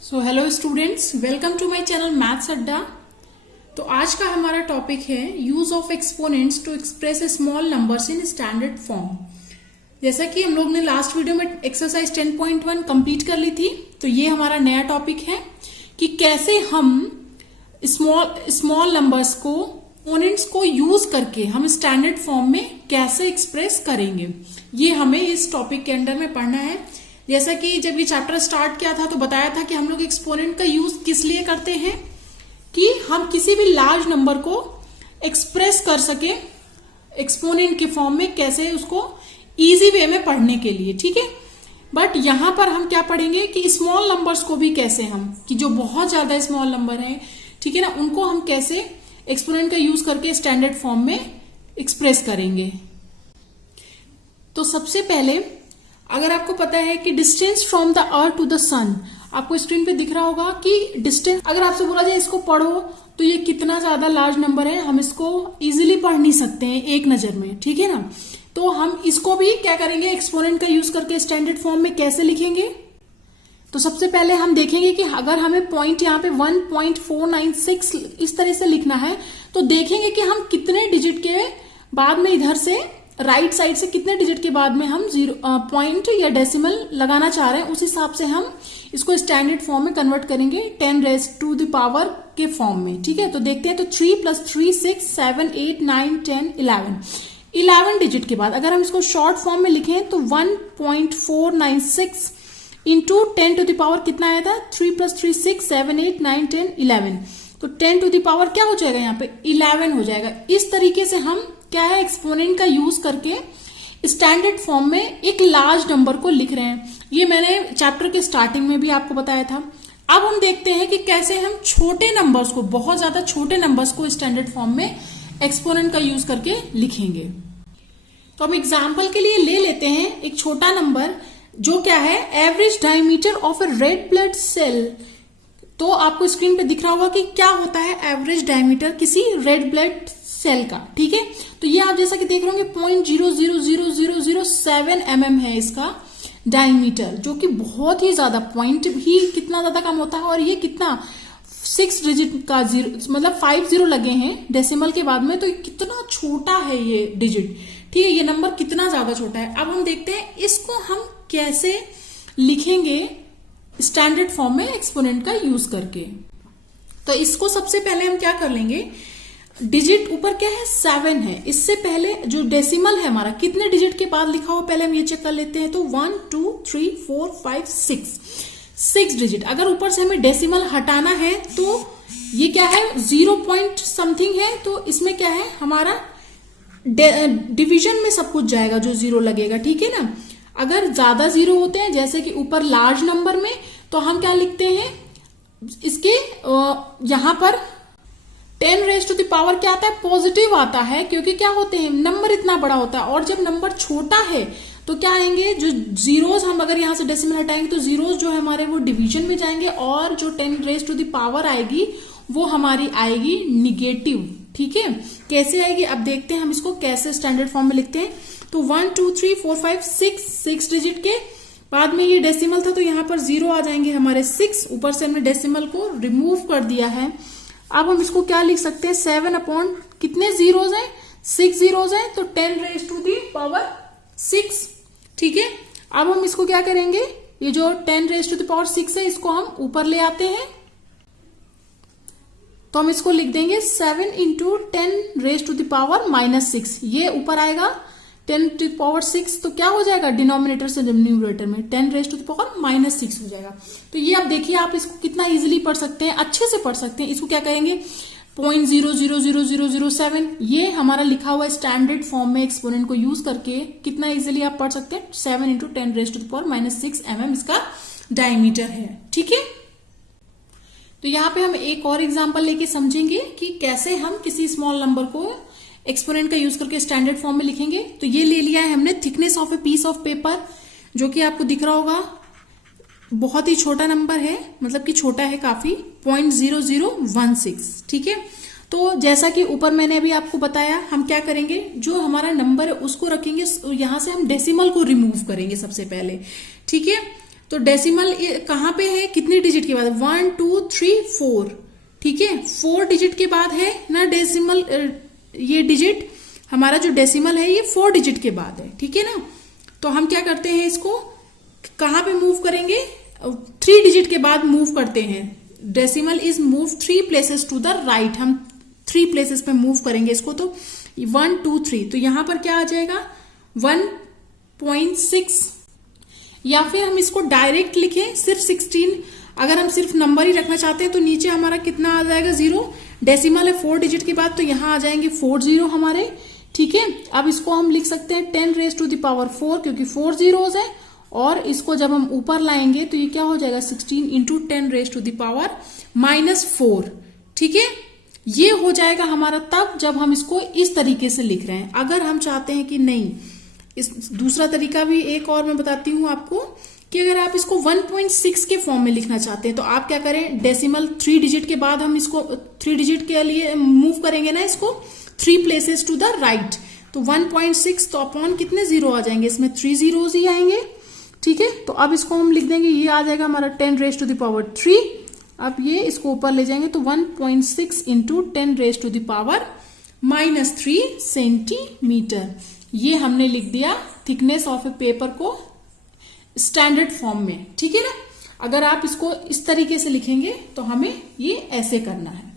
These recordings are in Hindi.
So hello students, welcome to my channel maths Adda. तो आज का हमारा टॉपिक है use of exponents to express small numbers in standard form. जैसा कि हम लोग ने लास्ट वीडियो में एक्सरसाइज 10.1 कंप्लीट कर ली थी, तो ये हमारा नया टॉपिक है कि कैसे हम स्मॉल नंबर्स को एक्सपोनेंट्स को यूज करके हम स्टैंडर्ड फॉर्म में कैसे एक्सप्रेस करेंगे, ये हमें इस टॉपिक के अंडर में पढ़ना है। जैसा कि जब ये चैप्टर स्टार्ट किया था तो बताया था कि हम लोग एक्सपोनेंट का यूज किस लिए करते हैं कि हम किसी भी लार्ज नंबर को एक्सप्रेस कर सके एक्सपोनेंट के फॉर्म में, कैसे उसको इजी वे में पढ़ने के लिए, ठीक है। बट यहां पर हम क्या पढ़ेंगे कि स्मॉल नंबर्स को भी कैसे हम, कि जो बहुत ज्यादा स्मॉल नंबर है, ठीक है ना, उनको हम कैसे एक्सपोनेंट का यूज करके स्टैंडर्ड फॉर्म में एक्सप्रेस करेंगे। तो सबसे पहले अगर आपको पता है कि distance from the earth to the sun, आपको स्क्रीन पे दिख रहा होगा कि डिस्टेंस, अगर आपसे बोला जाए इसको पढ़ो तो ये कितना ज्यादा लार्ज नंबर है, हम इसको इजीली पढ़ नहीं सकते हैं एक नजर में, ठीक है ना। तो हम इसको भी क्या करेंगे, एक्सपोनेंट का यूज करके स्टैंडर्ड फॉर्म में कैसे लिखेंगे। तो सबसे पहले हम देखेंगे कि अगर हमें पॉइंट यहाँ पे 1.496 इस तरह से लिखना है तो देखेंगे कि हम कितने डिजिट के बाद में इधर से राइट साइड से कितने डिजिट के बाद में हम पॉइंट या डेसिमल लगाना चाह रहे हैं, उस हिसाब से हम इसको स्टैंडर्ड फॉर्म में कन्वर्ट करेंगे 10 रेज़ टू द पावर के फॉर्म में, ठीक है। तो देखते हैं, तो 3 + 3 6 7 8 9 10 11 डिजिट के बाद अगर हम इसको शॉर्ट फॉर्म में लिखें तो 1.496 इंटू 10 टू द पावर कितना आया था, 3 + 3 6 7 8 9 10 11, तो 10 टू द पावर क्या हो जाएगा, यहाँ पे 11 हो जाएगा। इस तरीके से हम क्या है, एक्सपोनेंट का यूज करके स्टैंडर्ड फॉर्म में एक लार्ज नंबर को लिख रहे हैं। ये मैंने चैप्टर के स्टार्टिंग में भी आपको बताया था। अब हम देखते हैं कि कैसे हम छोटे नंबर्स को, बहुत ज्यादा छोटे नंबर्स को स्टैंडर्ड फॉर्म में एक्सपोनेंट का यूज करके लिखेंगे। तो हम एग्जाम्पल के लिए ले लेते हैं एक छोटा नंबर जो क्या है, average diameter of a red blood cell. तो आपको स्क्रीन पे दिख रहा होगा कि क्या होता है एवरेज डायमीटर किसी रेड ब्लड सेल का, ठीक है। तो ये आप जैसा कि देख रहे होंगे 0.00007 mm है इसका डायमीटर, जो कि बहुत ही ज्यादा, पॉइंट भी कितना ज्यादा कम होता है। और ये कितना 6 डिजिट का जीरो, मतलब 50 लगे हैं डेसिमल के बाद में, तो कितना छोटा है ये डिजिट, ठीक है। ये नंबर कितना ज्यादा छोटा है। अब हम देखते हैं इसको हम कैसे लिखेंगे स्टैंडर्ड फॉर्म में एक्सपोनेंट का यूज करके। तो इसको सबसे पहले हम क्या कर लेंगे, डिजिट ऊपर क्या है 7 है, इससे पहले जो डेसिमल है हमारा कितने डिजिट के बाद लिखा हो पहले हम ये चेक कर लेते हैं। तो 1 2 3 4 5 6 डिजिट, अगर ऊपर से हमें डेसिमल हटाना है तो ये क्या है 0 पॉइंट समथिंग है, तो इसमें क्या है हमारा डिवीजन में सब कुछ जाएगा जो 0 लगेगा, ठीक है ना। अगर ज्यादा 0 होते हैं जैसे कि ऊपर लार्ज नंबर में, तो हम क्या लिखते हैं इसके यहां पर 10 रेज़ टू द पावर क्या आता है, पॉजिटिव आता है, क्योंकि क्या होते हैं नंबर इतना बड़ा होता है। और जब नंबर छोटा है तो क्या आएंगे, जो जीरोस, हम अगर यहां से डेसिमल हटाएंगे तो जीरोस जो है हमारे वो डिवीजन में जाएंगे, और जो 10 रेज़ टू द पावर आएगी वो हमारी आएगी निगेटिव, ठीक है। कैसे आएगी अब देखते हैं हम इसको कैसे स्टैंडर्ड फॉर्म में लिखते हैं। तो 1 2 3 4 5 6 डिजिट के बाद में ये डेसिमल था तो यहां पर 0 आ जाएंगे हमारे 6, ऊपर से हमने डेसिमल को रिमूव कर दिया है। अब हम इसको क्या लिख सकते हैं, 7 अपॉन कितने जीरोज हैं, 6 जीरोज हैं, तो 10 रेज़ टू दी पावर 6, ठीक है। अब हम इसको क्या करेंगे, ये जो 10 रेज़ टू दी पावर 6 है इसको हम ऊपर ले आते हैं, तो हम इसको लिख देंगे 7 into 10 raise to the power -6, ये ऊपर आएगा 10 टू द पावर 6, तो क्या हो जाएगा डिनोमिनेटर से न्यूमरेटर में 10 रेज़ टू द पावर -6 हो जाएगा। तो ये आप देखिए, आप इसको कितना इजीली पढ़ सकते हैं, अच्छे से पढ़ सकते हैं। इसको क्या करेंगे 0.00007, ये हमारा लिखा हुआ स्टैंडर्ड फॉर्म में एक्सपोनेंट को यूज करके कितना इजीली आप पढ़ सकते हैं, 7 into 10 raise to the power -6 mm इसका डायमीटर है, ठीक है। तो यहाँ पे हम एक और एग्जाम्पल लेके समझेंगे कि कैसे हम किसी स्मॉल नंबर को एक्सपोनेंट का यूज करके स्टैंडर्ड फॉर्म में लिखेंगे। तो ये ले लिया है हमने thickness of a piece of paper, जो कि आपको दिख रहा होगा बहुत ही छोटा नंबर है, मतलब कि छोटा है काफी, 0.0016, ठीक है। तो जैसा कि ऊपर मैंने अभी आपको बताया, हम क्या करेंगे, जो हमारा नंबर है उसको रखेंगे, यहां से हम डेसिमल को रिमूव करेंगे सबसे पहले, ठीक है। तो डेसिमल कहाँ पे है, कितने डिजिट के बाद, 1 2 3 4, ठीक है, 4 डिजिट के बाद है ना डेसिमल। ये डिजिट हमारा जो डेसिमल है ये 4 डिजिट के बाद है, ठीक है ना। तो हम क्या करते हैं, इसको कहाँ पे मूव करेंगे, 3 डिजिट के बाद मूव करते हैं। Decimal is move 3 places to the right, हम 3 प्लेसेस पे मूव करेंगे इसको। तो 1 2 3, तो यहां पर क्या आ जाएगा 1.6, या फिर हम इसको डायरेक्ट लिखें सिर्फ 16। अगर हम सिर्फ नंबर ही रखना चाहते हैं तो नीचे हमारा कितना आ जाएगा 0, डेसिमल है 4 डिजिट के बाद, तो यहां आ जाएंगे 4 0 हमारे, ठीक है। अब इसको हम लिख सकते हैं 10 रेज टू द पावर 4, क्योंकि 4 zeros है, और इसको जब हम ऊपर लाएंगे तो ये क्या हो जाएगा 16 into 10 raise to the power -4, ठीक है। ये हो जाएगा हमारा तब जब हम इसको इस तरीके से लिख रहे हैं। अगर हम चाहते हैं कि नहीं, इस दूसरा तरीका भी एक और मैं बताती हूं आपको, कि अगर आप इसको 1.6 के फॉर्म में लिखना चाहते हैं तो आप क्या करें, डेसिमल 3 डिजिट के बाद हम इसको 3 डिजिट के लिए मूव करेंगे ना इसको 3 प्लेसेस टू द राइट, तो 1.6 तो अपॉन कितने 0 आ जाएंगे, इसमें 3 zeros ही आएंगे, ठीक है। तो अब इसको हम लिख देंगे, ये आ जाएगा हमारा 10 रेज टू द पावर 3। अब ये इसको ऊपर ले जाएंगे तो 1.6 into 10 raise to the power -3 centimetre. ये हमने लिख दिया थिकनेस ऑफ ए पेपर को स्टैंडर्ड फॉर्म में, ठीक है ना। अगर आप इसको इस तरीके से लिखेंगे तो हमें ये ऐसे करना है।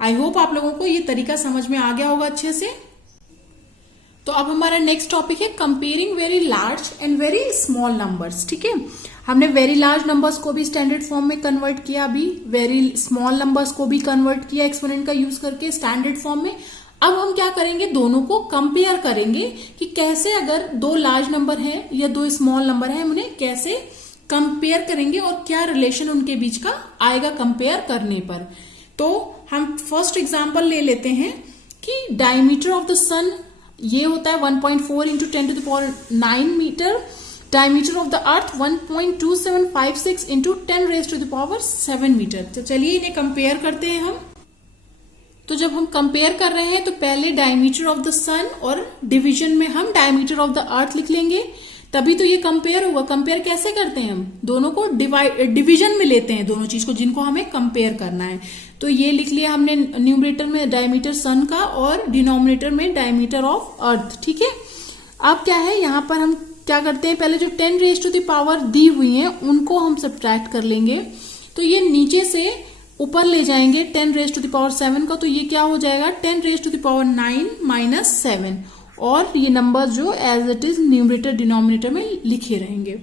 आई होप आप लोगों को ये तरीका समझ में आ गया होगा अच्छे से। तो अब हमारा नेक्स्ट टॉपिक है comparing very large and very small numbers, ठीक है। हमने वेरी लार्ज नंबर्स को भी स्टैंडर्ड फॉर्म में कन्वर्ट किया, अभी वेरी स्मॉल नंबर्स को भी कन्वर्ट किया एक्सपोनेंट का यूज करके स्टैंडर्ड फॉर्म में। अब हम क्या करेंगे, दोनों को कंपेयर करेंगे कि कैसे अगर 2 लार्ज नंबर है या 2 स्मॉल नंबर है, हम उन्हें कैसे कंपेयर करेंगे और क्या रिलेशन उनके बीच का आएगा कंपेयर करने पर। तो हम फर्स्ट एग्जांपल ले लेते हैं कि डायमीटर ऑफ द सन ये होता है 1.4 into 10 to the power 9 metre, diameter of the earth 1.2756 into 10 raise to the power 7 metre. तो चलिए इन्हें कंपेयर करते हैं हम। तो जब हम कंपेयर कर रहे हैं तो पहले डायमीटर ऑफ द सन और डिवीजन में हम डायमीटर ऑफ द अर्थ लिख लेंगे, तभी तो ये कंपेयर होगा। कंपेयर कैसे करते हैं, हम दोनों को डिवीजन में लेते हैं, दोनों चीज को जिनको हमें कंपेयर करना है। तो ये लिख लिया हमने न्यूमरेटर में डायमीटर सन का और डिनोमिनेटर में डायमीटर ऑफ अर्थ, ठीक है। अब क्या है, यहाँ पर हम क्या करते हैं, पहले जो 10 रेज टू द पावर दी हुई है उनको हम सब्ट्रैक्ट कर लेंगे। तो ये नीचे से ऊपर ले जाएंगे 10 रेज टू द पावर 7 का, तो ये क्या हो जाएगा 10 raise to the power 9 minus 7, और ये नंबर जो as it is numerator denominator में लिखे रहेंगे,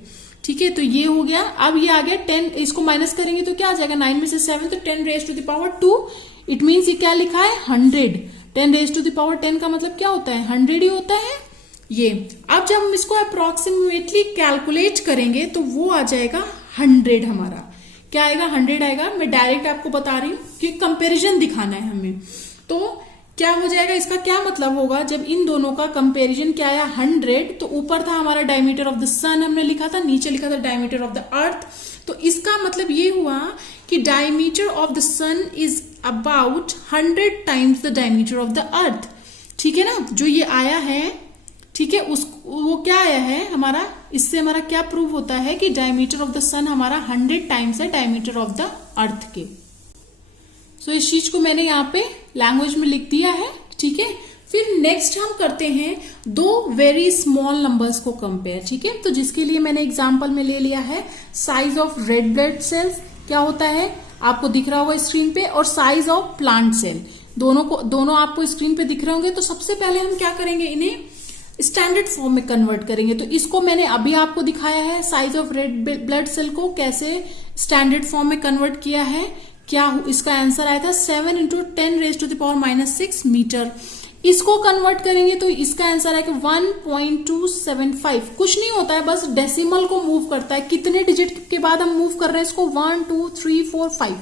ठीक है। तो ये हो गया। अब ये आ गया 10, इसको माइनस करेंगे तो क्या आ जाएगा 9 में से 7, तो 10 raise to the power 2। It means ये क्या लिखा है 100। 10 रेज टू द पावर 10 का मतलब क्या होता है 100 ही होता है ये। अब जब हम इसको अप्रोक्सीमेटली कैलकुलेट करेंगे तो वो आ जाएगा 100, हमारा क्या आएगा 100 आएगा। मैं डायरेक्ट आपको बता रही हूँ कि कंपैरिजन दिखाना है हमें। तो क्या हो जाएगा, इसका क्या मतलब होगा, जब इन दोनों का कंपैरिजन क्या आया 100, तो ऊपर था हमारा डायमीटर ऑफ द सन हमने लिखा था, नीचे लिखा था डायमीटर ऑफ द अर्थ। तो इसका मतलब ये हुआ कि diameter of the sun is about 100 times the diameter of the earth, ठीक है ना। जो ये आया है, ठीक है, वो क्या आया है हमारा, इससे हमारा क्या प्रूव होता है कि डायमीटर ऑफ द सन हमारा 100 टाइम्स है डायमीटर ऑफ द अर्थ के। सो इस चीज को मैंने यहाँ पे लैंग्वेज में लिख दिया है, ठीक है। फिर नेक्स्ट हम करते हैं 2 वेरी स्मॉल नंबर्स को कंपेयर, ठीक है। तो जिसके लिए मैंने एग्जांपल में ले लिया है size of red blood cells, क्या होता है आपको दिख रहा होगा स्क्रीन पे, और साइज ऑफ प्लांट सेल, दोनों आपको स्क्रीन पे दिख रहे होंगे। तो सबसे पहले हम क्या करेंगे, इन्हें स्टैंडर्ड फॉर्म में कन्वर्ट करेंगे। तो इसको मैंने अभी आपको दिखाया है size of red blood cell को कैसे स्टैंडर्ड फॉर्म में कन्वर्ट किया है। क्या इसका आंसर आया था 7 into 10 raise to the power -6 metre. इसको कन्वर्ट करेंगे तो इसका आंसर है कि 1.275। कुछ नहीं होता है, बस डेसिमल को मूव करता है। कितने डिजिट के बाद हम मूव कर रहे हैं इसको, 1 2 3 4 5,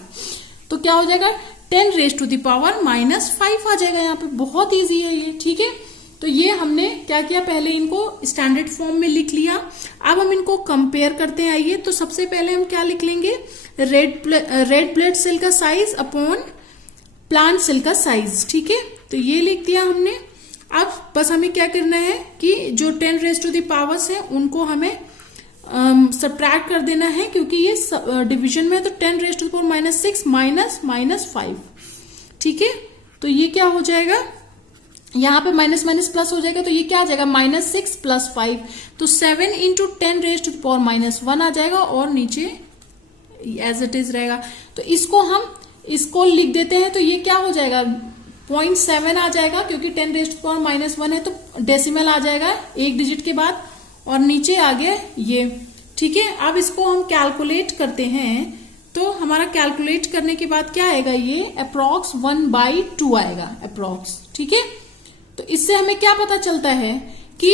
तो क्या हो जाएगा 10 रेज टू द पावर -5 आ जाएगा। यहाँ पे बहुत ईजी है ये, ठीक है। तो ये हमने क्या किया, पहले इनको स्टैंडर्ड फॉर्म में लिख लिया। अब हम इनको कंपेयर करते हैं। आइए, तो सबसे पहले हम क्या लिख लेंगे, रेड ब्लड सेल का साइज अपॉन प्लांट सेल का साइज, ठीक है। तो ये लिख दिया हमने। अब बस हमें क्या करना है कि जो 10 रेज टू द पावर्स है उनको हमें सब्ट्रैक्ट कर देना है, क्योंकि ये डिवीजन में है, तो 10 raise to the power minus 6 minus 5। ठीक है, तो ये क्या हो जाएगा, यहाँ पे माइनस माइनस प्लस हो जाएगा, तो ये क्या आ जाएगा, -6 + 5, तो 7 × 10 रेज़ टू द पावर -1 आ जाएगा, और नीचे एज इट इज रहेगा। तो इसको लिख देते हैं, तो ये क्या हो जाएगा, 0.7 आ जाएगा, क्योंकि 10 रेज़ टू द पावर -1 है, तो डेसिमल आ जाएगा एक डिजिट के बाद, और नीचे आ गया ये। ठीक है, अब इसको हम कैलकुलेट करते हैं, तो हमारा कैलकुलेट करने के बाद क्या आएगा, ये अप्रॉक्स 1/2 आएगा अप्रॉक्स। ठीक है, तो इससे हमें क्या पता चलता है कि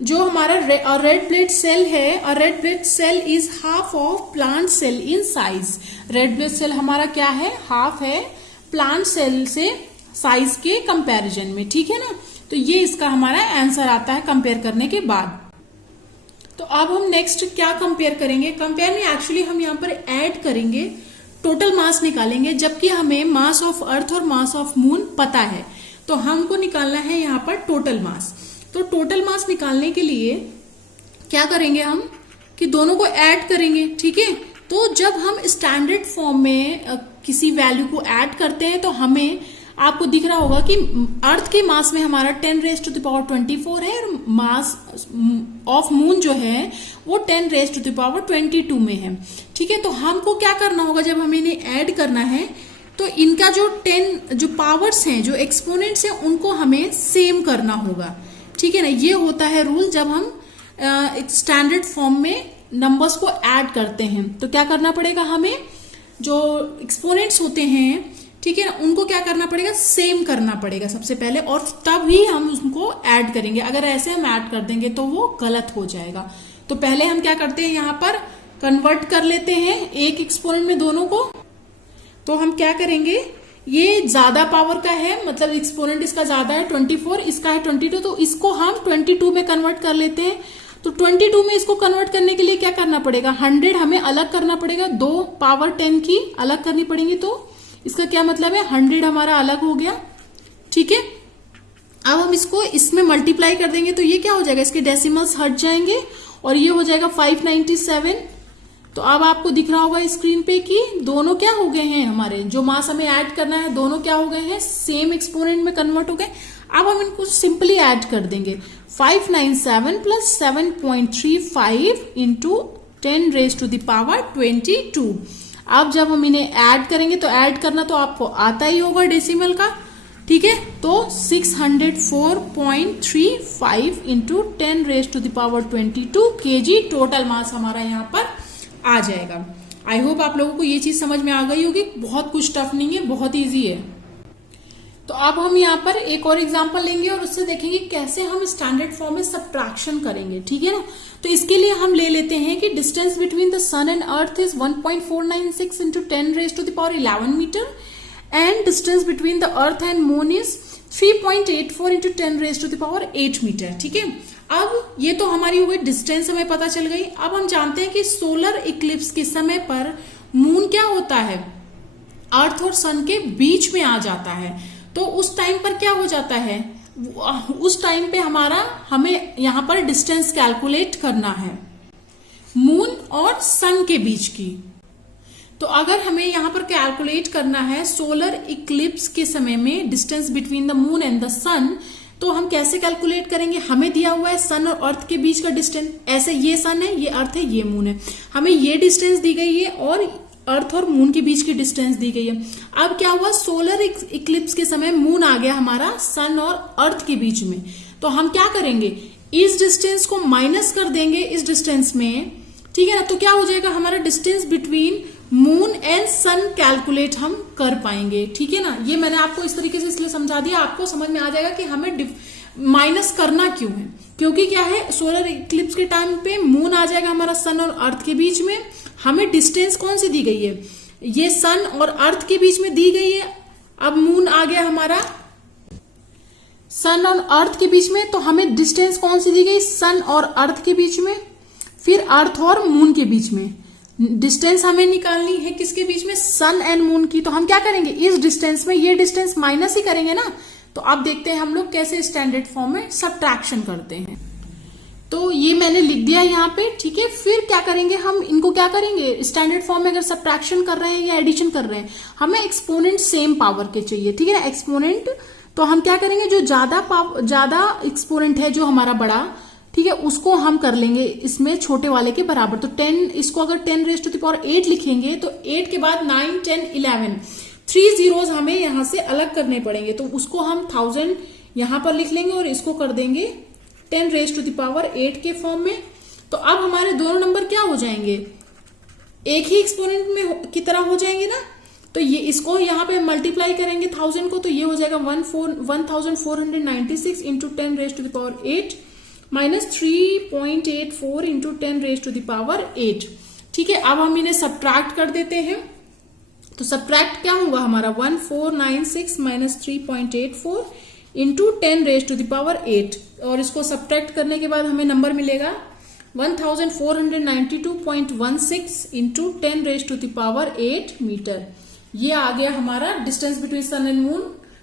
जो हमारा रेड ब्लड सेल है, और red blood cell is half of plant cell in size. Red blood cell हमारा क्या है, हाफ है प्लांट सेल से साइज के कंपैरिजन में। ठीक है ना, तो ये इसका हमारा आंसर आता है कंपेयर करने के बाद। तो अब हम नेक्स्ट क्या कंपेयर करेंगे, कंपेयर में एक्चुअली हम यहाँ पर ऐड करेंगे, टोटल मास निकालेंगे, जबकि हमें मास ऑफ अर्थ और मास ऑफ मून पता है, तो हमको निकालना है यहाँ पर टोटल मास। तो टोटल मास निकालने के लिए क्या करेंगे हम, कि दोनों को ऐड करेंगे। ठीक है, तो जब हम स्टैंडर्ड फॉर्म में किसी वैल्यू को ऐड करते हैं, तो हमें, आपको दिख रहा होगा कि अर्थ के मास में हमारा 10 रेज़ टू द पावर 24 है, और मास ऑफ मून जो है वो 10 रेज़ टू द पावर 22 में है। ठीक है, तो हमको क्या करना होगा, जब हमें इन्हें ऐड करना है, तो इनका जो पावर्स हैं, जो एक्सपोनेंट्स हैं, उनको हमें सेम करना होगा। ठीक है ना, ये होता है रूल जब हम स्टैंडर्ड फॉर्म में नंबर्स को ऐड करते हैं। तो क्या करना पड़ेगा, हमें जो एक्सपोनेंट्स होते हैं, ठीक है ना, उनको क्या करना पड़ेगा, सेम करना पड़ेगा सबसे पहले, और तब ही हम उनको ऐड करेंगे। अगर ऐसे हम ऐड कर देंगे तो वो गलत हो जाएगा। तो पहले हम क्या करते हैं, यहाँ पर कन्वर्ट कर लेते हैं एक एक्सपोनेंट में दोनों को। तो हम क्या करेंगे, ये ज्यादा पावर का है, मतलब एक्सपोनेंट इसका ज्यादा है 24, इसका है 22, तो इसको हम 22 में कन्वर्ट कर लेते हैं। तो 22 में इसको कन्वर्ट करने के लिए क्या करना पड़ेगा, 100 हमें अलग करना पड़ेगा, 2 पावर 10 की अलग करनी पड़ेगी, तो इसका क्या मतलब है, 100 हमारा अलग हो गया। ठीक है, अब हम इसको इसमें मल्टीप्लाई कर देंगे, तो ये क्या हो जाएगा, इसके डेसिमल्स हट जाएंगे, और ये हो जाएगा 597। तो अब आपको दिख रहा होगा स्क्रीन पे कि दोनों क्या हो गए हैं, हमारे जो मास हमें ऐड करना है, दोनों क्या हो गए हैं, सेम एक्सपोनेंट में कन्वर्ट हो गए। अब हम इनको सिंपली ऐड कर देंगे, 597 + 7.35 × 10 रेज़ टू द पावर 22। अब जब हम इन्हें ऐड करेंगे, तो ऐड करना तो आपको आता ही होगा डेसिमल का। ठीक है, तो 604.35 × 10 raise to the power 22 kg total mass हमारा यहाँ पर आ जाएगा। आई होप आप लोगों को ये चीज समझ में आ गई होगी, बहुत कुछ टफ नहीं है, बहुत इजी है। तो अब हम यहाँ पर एक और एग्जांपल लेंगे, और उससे देखेंगे कैसे हम स्टैंडर्ड फॉर्म में सब्ट्रैक्शन करेंगे। ठीक है ना, तो इसके लिए हम ले लेते हैं कि distance between the sun and earth is 1.496 × 10 raise to the power 11 metre, and distance between the earth and moon is 3.84 × 10 raise to the power 8 metre. ठीक है, अब ये तो हमारी हो गई डिस्टेंस, हमें पता चल गई। अब हम जानते हैं कि सोलर इक्लिप्स के समय पर मून क्या होता है, अर्थ और सन के बीच में आ जाता है। तो उस टाइम पर क्या हो जाता है, उस टाइम पे हमें यहाँ पर डिस्टेंस कैलकुलेट करना है मून और सन के बीच की। तो अगर हमें यहाँ पर कैलकुलेट करना है सोलर इक्लिप्स के समय में distance between the moon and the sun, तो हम कैसे कैलकुलेट करेंगे, हमें दिया हुआ है सन और अर्थ के बीच का डिस्टेंस, ऐसे ये सन है, ये अर्थ है, ये मून है, हमें ये डिस्टेंस दी गई है, और अर्थ और मून के बीच की डिस्टेंस दी गई है। अब क्या हुआ, सोलर इक्लिप्स के समय मून आ गया हमारा सन और अर्थ के बीच में, तो हम क्या करेंगे, इस डिस्टेंस को माइनस कर देंगे इस डिस्टेंस में। ठीक है ना, तो क्या हो जाएगा, हमारा distance between moon and sun calculate हम कर पाएंगे। ठीक है ना, ये मैंने आपको इस तरीके से इसलिए समझा दिया, आपको समझ में आ जाएगा कि हमें माइनस करना क्यों है, क्योंकि क्या है, सोलर इक्लिप्स के टाइम पे मून आ जाएगा हमारा सन और अर्थ के बीच में, हमें डिस्टेंस कौन सी दी गई है, ये सन और अर्थ के बीच में दी गई है। अब मून आ गया हमारा सन और अर्थ के बीच में, तो हमें डिस्टेंस कौन सी दी गई, सन और अर्थ के बीच में, फिर अर्थ और मून के बीच में डिस्टेंस हमें निकालनी है, किसके बीच में, सन एंड मून की। तो हम क्या करेंगे, इस डिस्टेंस में ये डिस्टेंस माइनस ही करेंगे ना। तो अब देखते हैं हम लोग कैसे स्टैंडर्ड फॉर्म में सब्ट्रैक्शन करते हैं। तो ये मैंने लिख दिया यहाँ पे, ठीक है। फिर क्या करेंगे, हम इनको क्या करेंगे, स्टैंडर्ड फॉर्म में अगर सब्ट्रैक्शन कर रहे हैं या एडिशन कर रहे हैं, हमें एक्सपोनेंट सेम पावर के चाहिए, ठीक है ना, एक्सपोनेंट। तो हम क्या करेंगे, जो ज्यादा एक्सपोनेंट है जो हमारा बड़ा, ठीक है, उसको हम कर लेंगे इसमें छोटे वाले के बराबर। तो 10, इसको अगर 10 रेज़ टू द पावर 8 लिखेंगे तो 8 के बाद 9, 10, 11 3 जीरोस हमें यहां से अलग करने पड़ेंगे, तो उसको हम 1000 यहां पर लिख लेंगे और इसको कर देंगे 10 रेज़ टू द पावर 8 के फॉर्म में। तो अब हमारे दोनों नंबर क्या हो जाएंगे, एक ही एक्सपोनेंट में की तरह हो जाएंगे ना। तो ये इसको यहाँ पे मल्टीप्लाई करेंगे 1000 को, तो ये हो जाएगा 1496 into 10 raise to the power 8 minus 3.84 into 10 raise to the power 8, ठीक है। अब हम इन्हें सब्ट्रैक्ट कर देते हैं। तो सब्ट्रैक्ट क्या होगा हमारा, 1496 minus 3.84 into 10 raise to the power 8, और इसको सब्ट्रैक्ट करने के बाद हमें नंबर मिलेगा 1492.16 into 10 raise to the power 8 metre. ये आ गया हमारा distance between sun and moon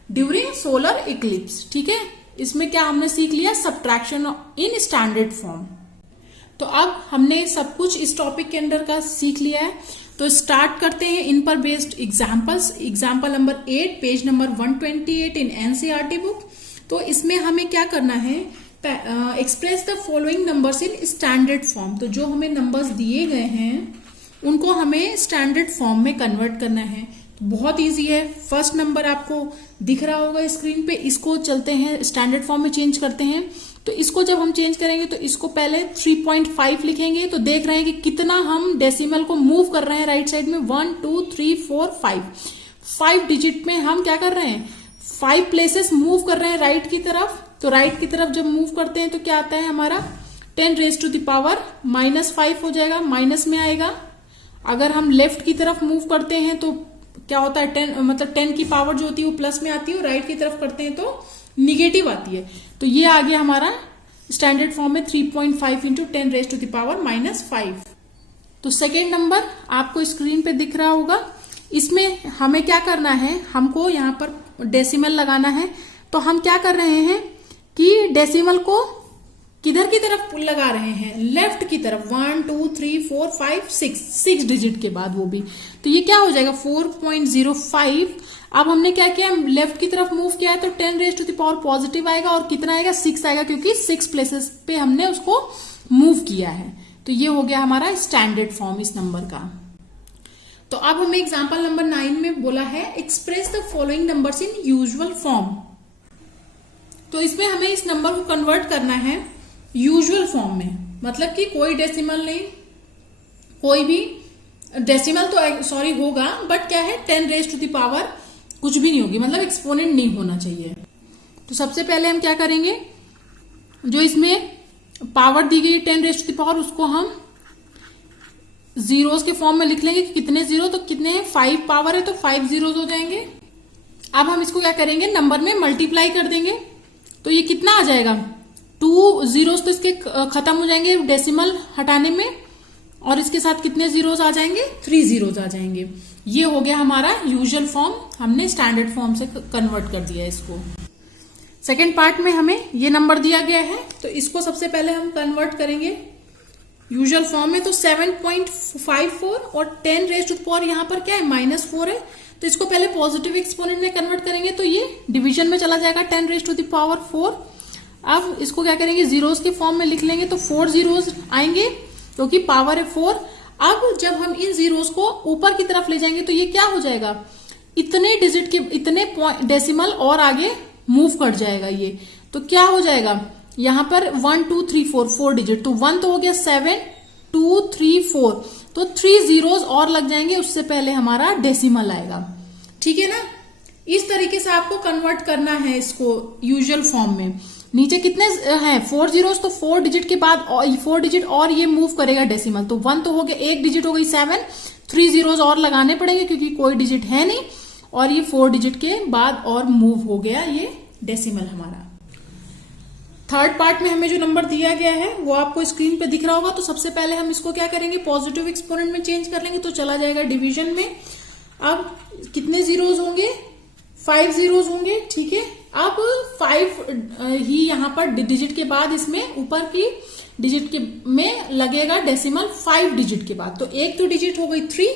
during solar eclipse, ठीक है। इसमें क्या हमने सीख लिया, सब्ट्रैक्शन इन स्टैंडर्ड फॉर्म। तो अब हमने सब कुछ इस टॉपिक के अंदर का सीख लिया है। तो स्टार्ट करते हैं इन पर based examples. Example number 8, page number 128 in NCERT book. तो इसमें हमें क्या करना है, express the following numbers in standard form. तो जो हमें नंबर्स दिए गए हैं उनको हमें स्टैंडर्ड फॉर्म में कन्वर्ट करना है। तो बहुत इजी है। फर्स्ट नंबर आपको दिख रहा होगा स्क्रीन पे, इसको चलते हैं स्टैंडर्ड फॉर्म में चेंज करते हैं। तो इसको जब हम चेंज करेंगे तो इसको पहले 3.5 लिखेंगे। तो देख रहे हैं कि कितना हम डेसिमल को मूव कर रहे हैं राइट साइड में, 1 2 3 4 5 डिजिट में हम क्या कर रहे हैं, 5 प्लेसेस मूव कर रहे हैं राइट की तरफ। तो राइट की तरफ जब मूव करते हैं तो क्या आता है हमारा 10 रेज़ टू द पावर -5 हो जाएगा, माइनस में आएगा। अगर हम लेफ्ट की तरफ मूव करते हैं तो क्या होता है, 10 मतलब 10 की पावर जो होती है वो प्लस में आती है, और राइट की तरफ करते हैं तो निगेटिव आती है। तो ये आ गया हमारा स्टैंडर्ड फॉर्म में 3.5 into 10 raise to the power -5। तो सेकेंड नंबर आपको स्क्रीन पे दिख रहा होगा। इसमें हमें क्या करना है, हमको यहाँ पर डेसिमल लगाना है। तो हम क्या कर रहे हैं कि डेसिमल को किधर की तरफ लगा रहे हैं, लेफ्ट की तरफ, 1 2 3 4 5 6 डिजिट के बाद वो भी। तो ये क्या हो जाएगा 4.05। अब हमने क्या किया, लेफ्ट की तरफ मूव किया है तो 10 raise to the power positive आएगा, और कितना आएगा 6 आएगा, क्योंकि 6 प्लेसेस पे हमने उसको मूव किया है। तो ये हो गया हमारा स्टैंडर्ड फॉर्म इस नंबर का। तो अब हमें एग्जाम्पल नंबर 9 में बोला है express the following numbers in usual form. तो इसमें हमें इस नंबर को कन्वर्ट करना है यूजुअल फॉर्म में, मतलब कि कोई डेसिमल नहीं, कोई भी डेसिमल तो सॉरी होगा, बट क्या है 10 रेज़ टू द पावर कुछ भी नहीं होगी, मतलब एक्सपोनेंट नहीं होना चाहिए। तो सबसे पहले हम क्या करेंगे, जो इसमें पावर दी गई 10 रेज़ टू द पावर, उसको हम जीरोस के फॉर्म में लिख लेंगे कि कितने जीरो, तो कितने 5 पावर है तो 5 जीरोस हो जाएंगे। अब हम इसको क्या करेंगे, नंबर में मल्टीप्लाई कर देंगे। तो ये कितना आ जाएगा, 2 जीरोस तो इसके खत्म हो जाएंगे डेसिमल हटाने में, और इसके साथ कितने जीरोस आ जाएंगे, 3 जीरोस आ जाएंगे। ये हो गया हमारा यूजुअल फॉर्म, हमने स्टैंडर्ड फॉर्म से कन्वर्ट कर दिया इसको। सेकेंड पार्ट में हमें ये नंबर दिया गया है, तो इसको सबसे पहले हम कन्वर्ट करेंगे यूजुअल फॉर्म में। तो 7.54 और 10 रेज़ टू द पावर यहाँ पर क्या है -4 है, तो इसको पहले पॉजिटिव एक्सपोनेंट में कन्वर्ट करेंगे, तो ये डिवीजन में चला जाएगा 10 रेज़ टू द पावर 4। अब इसको क्या करेंगे, जीरोस के फॉर्म में लिख लेंगे, तो 4 जीरोस आएंगे क्योंकि पावर है 4। अब जब हम इन जीरोस को ऊपर की तरफ ले जाएंगे तो ये क्या हो जाएगा, इतने डिजिट के इतने डेसिमल और आगे मूव कर जाएगा ये। तो क्या हो जाएगा यहां पर 1 2 3 4 डिजिट, तो 1 तो हो गया 7 2 3 4, तो 3 जीरोस और लग जाएंगे, उससे पहले हमारा डेसिमल आएगा, ठीक है ना। इस तरीके से आपको कन्वर्ट करना है इसको यूजुअल फॉर्म में। नीचे कितने हैं 4 जीरोस, तो 4 डिजिट के बाद 4 डिजिट और ये मूव करेगा डेसिमल, तो 1 तो हो गया, 1 डिजिट हो गई 7, 3 जीरोस और लगाने पड़ेंगे क्योंकि कोई डिजिट है नहीं, और ये 4 डिजिट के बाद और मूव हो गया ये डेसिमल हमारा। थर्ड पार्ट में हमें जो नंबर दिया गया है वो आपको स्क्रीन पे दिख रहा होगा। तो सबसे पहले हम इसको क्या करेंगे, पॉजिटिव एक्सपोनेंट में चेंज कर लेंगे, तो चला जाएगा डिवीजन में। अब कितने जीरोस होंगे, 5 जीरोस होंगे, ठीक है। अब 5 ही यहाँ पर डिजिट के बाद इसमें ऊपर की डिजिट के में लगेगा डेसिमल 5 डिजिट के बाद। तो एक तो डिजिट हो गई 3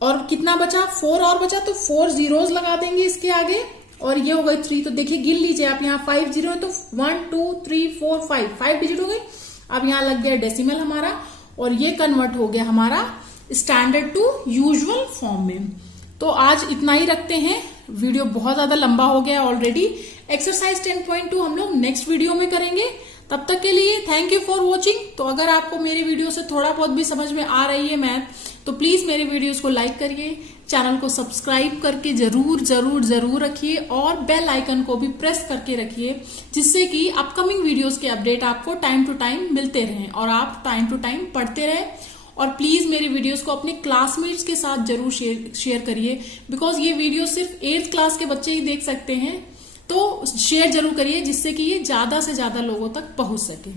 और कितना बचा 4 और बचा, तो 4 जीरोस लगा देंगे इसके आगे और ये हो गई 3। तो देखिए गिन लीजिए आप, यहाँ 5 जीरो है तो 1 2 3 4 5 डिजिट हो गई। अब यहाँ लग गया डेसिमल हमारा और ये कन्वर्ट हो गया हमारा स्टैंडर्ड टू यूजुअल फॉर्म में। तो आज इतना ही रखते हैं, वीडियो बहुत ज्यादा लंबा हो गया ऑलरेडी। एक्सरसाइज 10.2 हम लोग नेक्स्ट वीडियो में करेंगे। तब तक के लिए थैंक यू फॉर वॉचिंग। तो अगर आपको मेरी वीडियो से थोड़ा बहुत भी समझ में आ रही है मैथ, तो प्लीज मेरे वीडियोस को लाइक करिए, चैनल को सब्सक्राइब करके जरूर जरूर जरूर रखिए और बेल आइकन को भी प्रेस करके रखिए, जिससे कि अपकमिंग वीडियोस के अपडेट आपको टाइम टू टाइम मिलते रहें और आप टाइम टू टाइम पढ़ते रहें। और प्लीज मेरी वीडियोस को अपने क्लासमेट्स के साथ जरूर शेयर करिए, बिकॉज ये वीडियो सिर्फ 8th क्लास के बच्चे ही देख सकते हैं। तो शेयर जरूर करिए जिससे कि ये ज्यादा से ज्यादा लोगों तक पहुंच सके।